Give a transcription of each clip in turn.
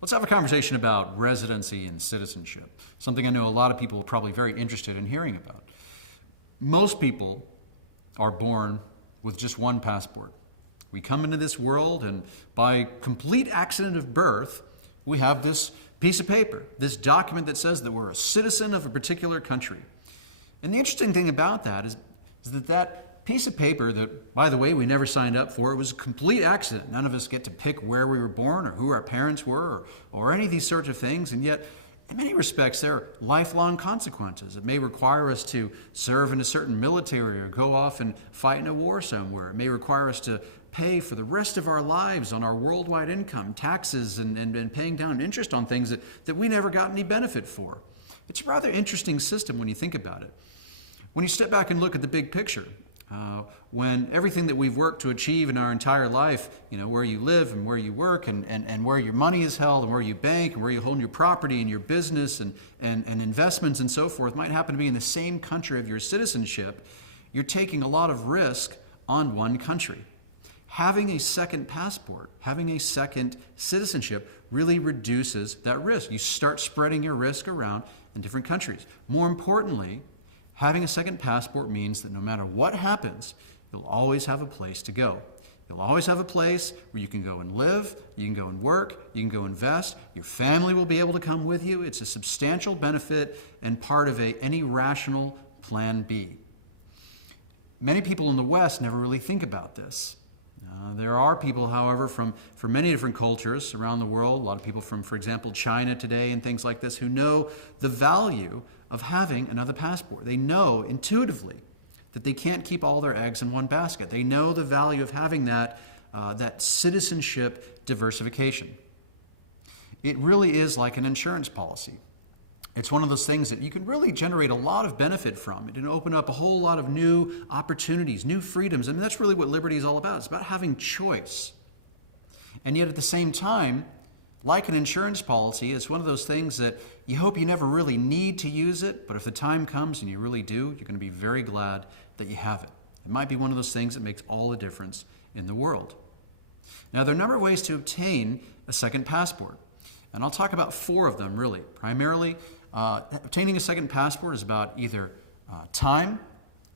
Let's have a conversation about residency and citizenship, something I know a lot of people are probably very interested in hearing about. Most people are born with just one passport. We come into this world, and by complete accident of birth, we have this piece of paper, this document that says that we're a citizen of a particular country. And the interesting thing about that is that piece of paper that, by the way, we never signed up for, it was a complete accident. None of us get to pick where we were born or who our parents were or any of these sorts of things. And yet, in many respects, there are lifelong consequences. It may require us to serve in a certain military or go off and fight in a war somewhere. It may require us to pay for the rest of our lives on our worldwide income, taxes, and paying down interest on things that we never got any benefit for. It's a rather interesting system when you think about it. When you step back and look at the big picture, when everything that we've worked to achieve in our entire life, where you live and where you work and where your money is held and where you bank and where you hold your property and your business and investments and so forth might happen to be in the same country of your citizenship, you're taking a lot of risk on one country. Having a second passport, having a second citizenship really reduces that risk. You start spreading your risk around in different countries. More importantly, having a second passport means that no matter what happens, you'll always have a place to go. You'll always have a place where you can go and live, you can go and work, you can go invest. Your family will be able to come with you. It's a substantial benefit and part of any rational plan B. Many people in the West never really think about this. There are people, however, from many different cultures around the world, a lot of people from, for example, China today and things like this, who know the value of having another passport. They know intuitively that they can't keep all their eggs in one basket. They know the value of having that citizenship diversification. It really is like an insurance policy. It's one of those things that you can really generate a lot of benefit from. It can open up a whole lot of new opportunities, new freedoms. I mean, that's really what liberty is all about. It's about having choice. And yet at the same time, like an insurance policy, it's one of those things that you hope you never really need to use it, but if the time comes and you really do, you're going to be very glad that you have it. It might be one of those things that makes all the difference in the world. Now, there are a number of ways to obtain a second passport, and I'll talk about 4 of them, really. Primarily, obtaining a second passport is about either time,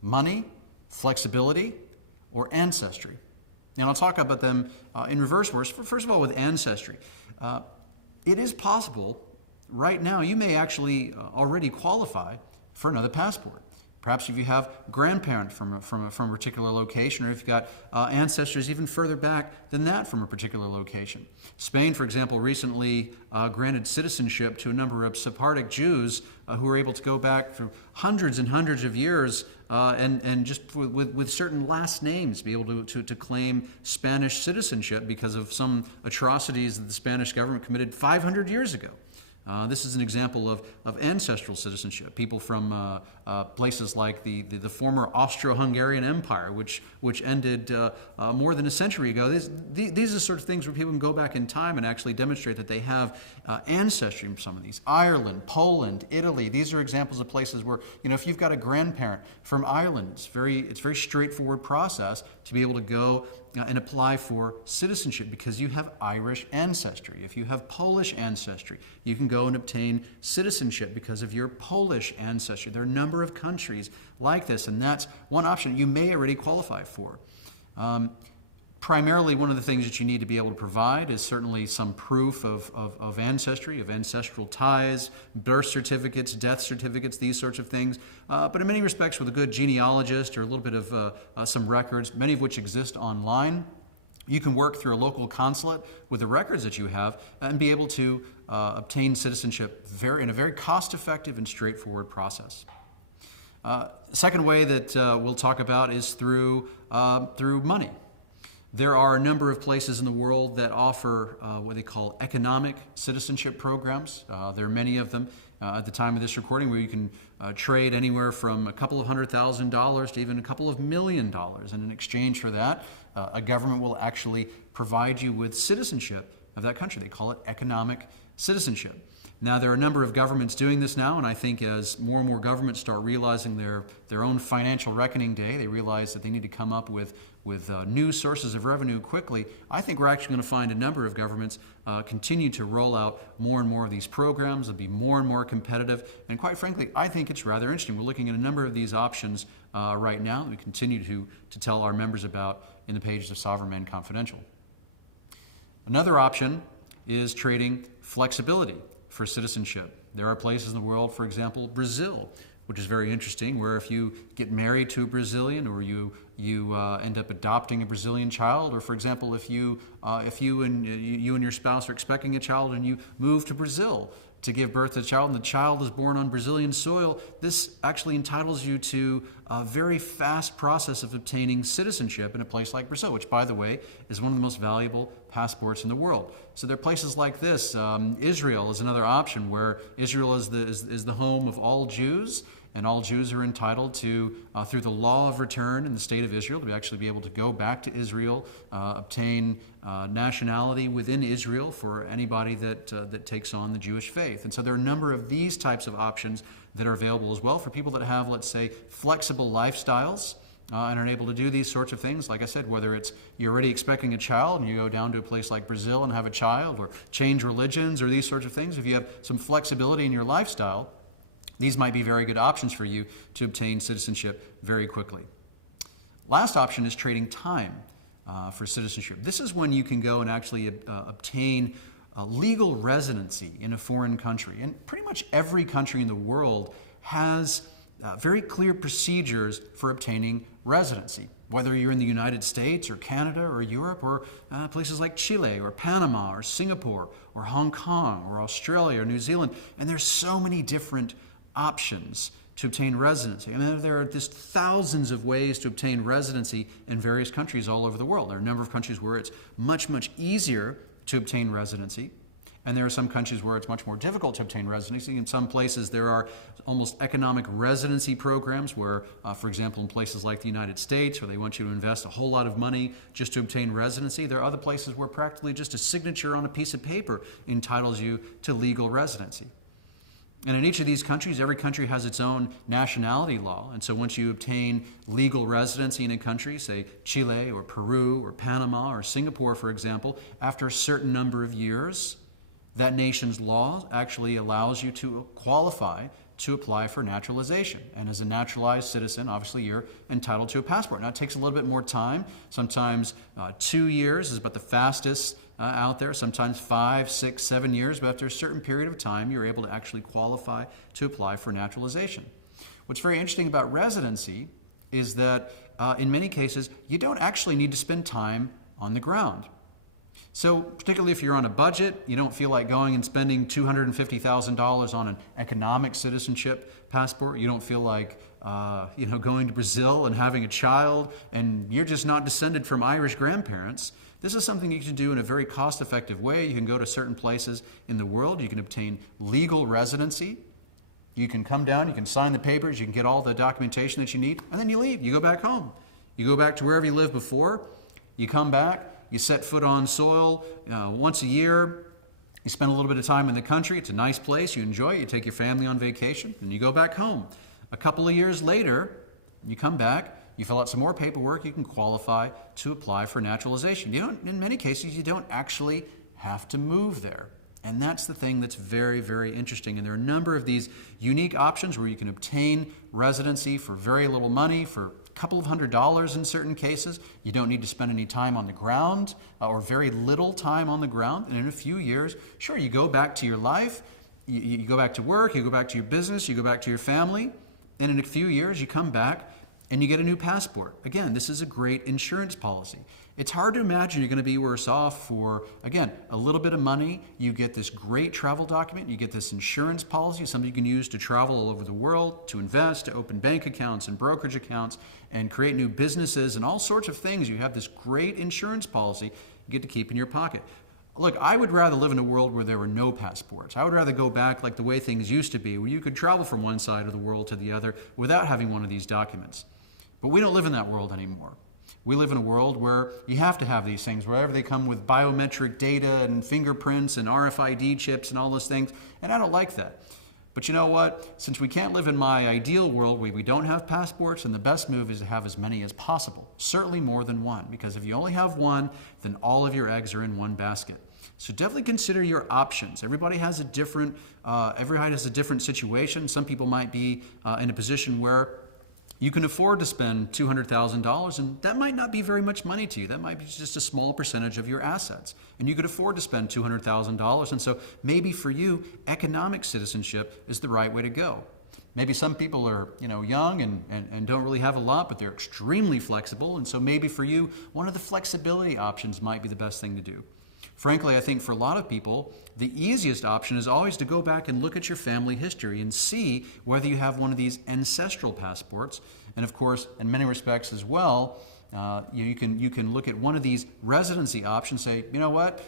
money, flexibility, or ancestry. And I'll talk about them in reverse order. First of all, with ancestry. It is possible, right now, you may actually already qualify for another passport. Perhaps if you have grandparents from a particular location, or if you've got ancestors even further back than that from a particular location. Spain, for example, recently granted citizenship to a number of Sephardic Jews who were able to go back for hundreds and hundreds of years and just with certain last names be able to claim Spanish citizenship because of some atrocities that the Spanish government committed 500 years ago. This is an example of ancestral citizenship. People from places like the former Austro-Hungarian Empire, which ended more than a century ago. These are the sort of things where people can go back in time and actually demonstrate that they have ancestry from some of these. Ireland, Poland, Italy. These are examples of places where, if you've got a grandparent from Ireland, it's very straightforward process to be able to go and apply for citizenship because you have Irish ancestry. If you have Polish ancestry, you can go and obtain citizenship because of your Polish ancestry. There are a number of countries like this, and that's one option you may already qualify for. Primarily, one of the things that you need to be able to provide is certainly some proof of ancestry, of ancestral ties, birth certificates, death certificates, these sorts of things. But in many respects, with a good genealogist or a little bit of some records, many of which exist online, you can work through a local consulate with the records that you have and be able to obtain citizenship in a very cost-effective and straightforward process. Second way that we'll talk about is through money. There are a number of places in the world that offer what they call economic citizenship programs. There are many of them at the time of this recording where you can trade anywhere from a couple of $100,000 to even a couple of $1 million. And in exchange for that, a government will actually provide you with citizenship of that country. They call it economic citizenship. Now, there are a number of governments doing this now, and I think as more and more governments start realizing their own financial reckoning day, they realize that they need to come up with new sources of revenue quickly. I think we're actually going to find a number of governments continue to roll out more and more of these programs. They'll be more and more competitive, and quite frankly, I think it's rather interesting. We're looking at a number of these options right now that we continue to tell our members about in the pages of Sovereign Man Confidential. Another option is trading flexibility for citizenship. There are places in the world, for example, Brazil, which is very interesting, where if you get married to a Brazilian, or you end up adopting a Brazilian child, or for example, if you and your spouse are expecting a child and you move to Brazil to give birth to a child, and the child is born on Brazilian soil, this actually entitles you to a very fast process of obtaining citizenship in a place like Brazil, which, by the way, is one of the most valuable passports in the world. So there are places like this. Israel is another option, where Israel is the home of all Jews, and all Jews are entitled to, through the law of return in the state of Israel, to actually be able to go back to Israel, obtain nationality within Israel for anybody that takes on the Jewish faith. And so there are a number of these types of options that are available as well for people that have, let's say, flexible lifestyles and are able to do these sorts of things. Like I said, whether it's you're already expecting a child and you go down to a place like Brazil and have a child, or change religions, or these sorts of things, if you have some flexibility in your lifestyle, these might be very good options for you to obtain citizenship very quickly. Last option is trading time for citizenship. This is when you can go and actually obtain legal residency in a foreign country. And pretty much every country in the world has very clear procedures for obtaining residency, whether you're in the United States or Canada or Europe, or places like Chile or Panama or Singapore or Hong Kong or Australia or New Zealand. And there's so many different options to obtain residency. I mean, there are just thousands of ways to obtain residency in various countries all over the world. There are a number of countries where it's much, much easier to obtain residency, and there are some countries where it's much more difficult to obtain residency. In some places, there are almost economic residency programs where, for example, in places like the United States, where they want you to invest a whole lot of money just to obtain residency. There are other places where practically just a signature on a piece of paper entitles you to legal residency. And in each of these countries, every country has its own nationality law. And so once you obtain legal residency in a country, say Chile or Peru or Panama or Singapore, for example, after a certain number of years, that nation's law actually allows you to qualify to apply for naturalization. And as a naturalized citizen, obviously you're entitled to a passport. Now, it takes a little bit more time. Sometimes 2 years is about the fastest out there, sometimes 5, 6, 7 years, but after a certain period of time, you're able to actually qualify to apply for naturalization. What's very interesting about residency is that in many cases, you don't actually need to spend time on the ground. So particularly if you're on a budget, you don't feel like going and spending $250,000 on an economic citizenship passport. You don't feel like going to Brazil and having a child, and you're just not descended from Irish grandparents. This is something you can do in a very cost-effective way. You can go to certain places in the world. You can obtain legal residency. You can come down, you can sign the papers, you can get all the documentation that you need, and then you leave. You go back home. You go back to wherever you lived before. You come back. You set foot on soil once a year. You spend a little bit of time in the country. It's a nice place. You enjoy it. You take your family on vacation, and you go back home. A couple of years later, you come back. You fill out some more paperwork. You can qualify to apply for naturalization. In many cases, you don't actually have to move there. And that's the thing that's very, very interesting. And there are a number of these unique options where you can obtain residency for very little money, for a couple of $100s in certain cases. You don't need to spend any time on the ground or very little time on the ground. And in a few years, sure, you go back to your life, you go back to work, you go back to your business, you go back to your family. And in a few years, you come back and you get a new passport. Again, this is a great insurance policy. It's hard to imagine you're going to be worse off for, again, a little bit of money. You get this great travel document. You get this insurance policy, something you can use to travel all over the world, to invest, to open bank accounts and brokerage accounts, and create new businesses and all sorts of things. You have this great insurance policy you get to keep in your pocket. Look, I would rather live in a world where there were no passports. I would rather go back like the way things used to be, where you could travel from one side of the world to the other without having one of these documents. But we don't live in that world anymore. We live in a world where you have to have these things, wherever they come with biometric data and fingerprints and RFID chips and all those things, and I don't like that. But you know what? Since we can't live in my ideal world where we don't have passports, and the best move is to have as many as possible. Certainly more than one, because if you only have one, then all of your eggs are in one basket. So definitely consider your options. Everybody has a different situation. Some people might be in a position where you can afford to spend $200,000, and that might not be very much money to you. That might be just a small percentage of your assets. And you could afford to spend $200,000, and so maybe for you, economic citizenship is the right way to go. Maybe some people are young and don't really have a lot, but they're extremely flexible, and so maybe for you, one of the flexibility options might be the best thing to do. Frankly, I think for a lot of people, the easiest option is always to go back and look at your family history and see whether you have one of these ancestral passports. And of course, in many respects as well, you can look at one of these residency options and say, you know what,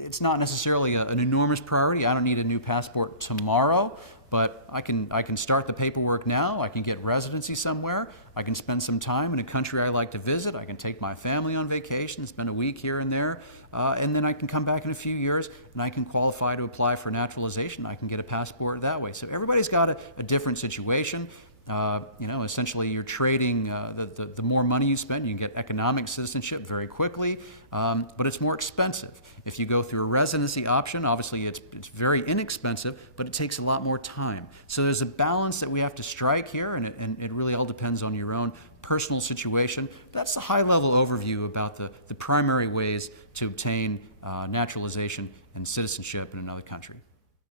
it's not necessarily an enormous priority. I don't need a new passport tomorrow, but I can start the paperwork now. I can get residency somewhere. I can spend some time in a country I like to visit. I can take my family on vacation, spend a week here and there, and then I can come back in a few years and I can qualify to apply for naturalization. I can get a passport that way. So everybody's got a different situation. Essentially you're trading the more money you spend, you can get economic citizenship very quickly, but it's more expensive. If you go through a residency option, obviously it's very inexpensive, but it takes a lot more time. So there's a balance that we have to strike here, and it really all depends on your own personal situation. That's a high-level overview about the primary ways to obtain naturalization and citizenship in another country.